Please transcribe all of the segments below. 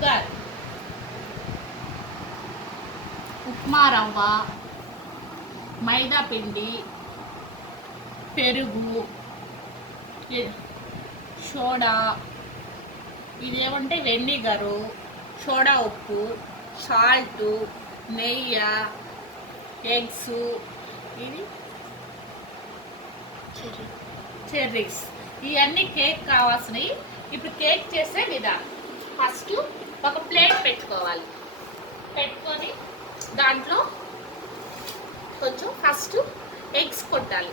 Sugar, upma రవ్వ, మైదా పిండి, పెరుగు, సోడా, ఇదేమంటే వెనిగరు, సోడా ఉప్పు, సాల్టు, నెయ్యి, ఎగ్స్, ఇది చెర్రీస్, ఇవన్నీ కేక్ కావాల్సినవి. ఇప్పుడు కేక్ చేసే విధానం, ఫస్ట్ ఒక ప్లేట్ పెట్టుకోవాలి. పెట్టుకొని దాంట్లో కొంచెం ఫస్ట్ ఎగ్స్ కొట్టాలి.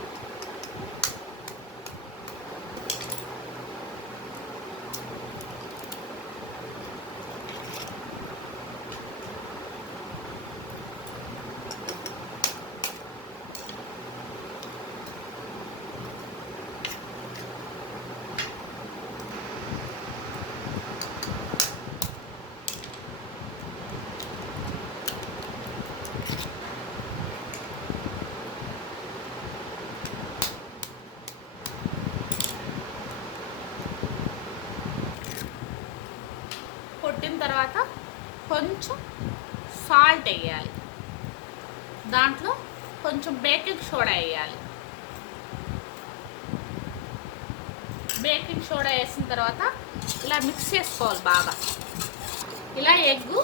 కొట్టిన తర్వాత కొంచెం సాల్ట్ వేయాలి, దాంట్లో కొంచెం బేకింగ్ సోడా వేయాలి. బేకింగ్ సోడా వేసిన తర్వాత ఇలా మిక్స్ చేసుకోవాలి బాగా. ఇలా ఎగ్గు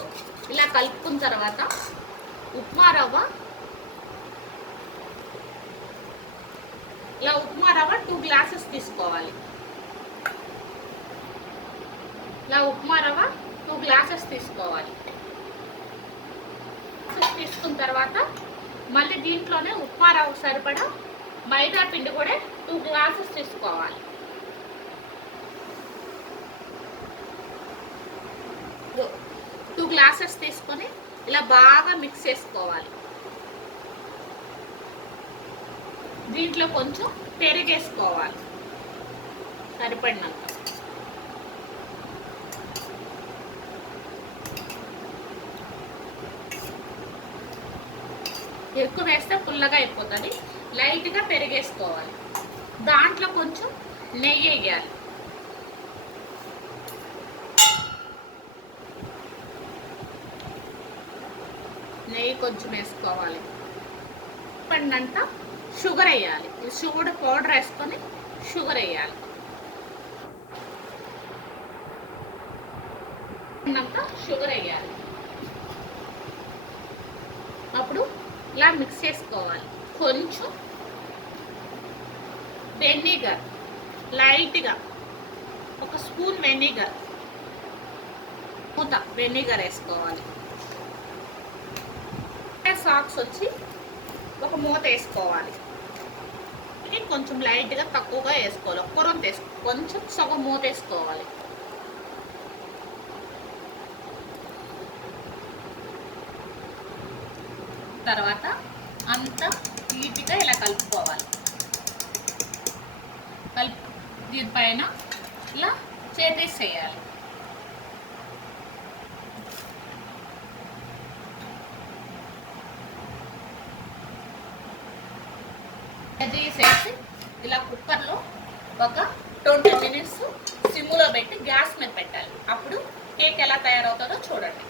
ఇలా కలుపుకున్న తర్వాత ఉప్మా రవ్వ, ఇలా ఉప్మా రవ్వ 2 గ్లాసెస్ తీసుకోవాలి. ఇలా ఉప్మా రవ్వ 2 గ్లాసెస్ తీసుకోవాలి. తీసుకున్న తర్వాత మళ్ళీ దీంట్లోనే ఉప్మా రవ్వ సరిపడా మైదా పిండి కూడా 2 గ్లాసెస్ తీసుకోవాలి. టూ గ్లాసెస్ తీసుకొని ఇలా బాగా మిక్స్ చేసుకోవాలి. దీంట్లో కొంచెం పెరిగేసుకోవాలి సరిపడినంత. ఎక్కువ వేస్తే పుల్లగా అయిపోతుంది. లైట్గా పెరిగేసుకోవాలి. దాంట్లో కొంచెం నెయ్యి వేయాలి. నెయ్యి కొంచెం వేసుకోవాలి. పండంతా షుగర్ వేయాలి. షుగర్ పౌడర్ వేసుకొని షుగర్ వేయాలి. అంతా షుగర్ వేయాలి. అప్పుడు ఇలా మిక్స్ చేసుకోవాలి. కొంచెం వెనిగర్, లైట్గా 1 స్పూన్ వెనిగర్, మూత వెనిగర్ వేసుకోవాలి. సాక్స్ వచ్చి ఒక మూత వేసుకోవాలి. కొంచెం లైట్గా తక్కువగా వేసుకోవాలి. ఒక్కరొంత వేసుకోవాలి. కొంచెం సగం మూత వేసుకోవాలి. తర్వాత అంతా నీట్గా ఇలా కలుపుకోవాలి. దీనిపైన ఇలా చెర్రీస్ వేయాలి. చెర్రీస్ వేసి ఇలా కుక్కర్లో ఒక 20 మినిట్స్ సిమ్లో పెట్టి గ్యాస్ మీద పెట్టాలి. అప్పుడు కేక్ ఎలా తయారవుతుందో చూడండి.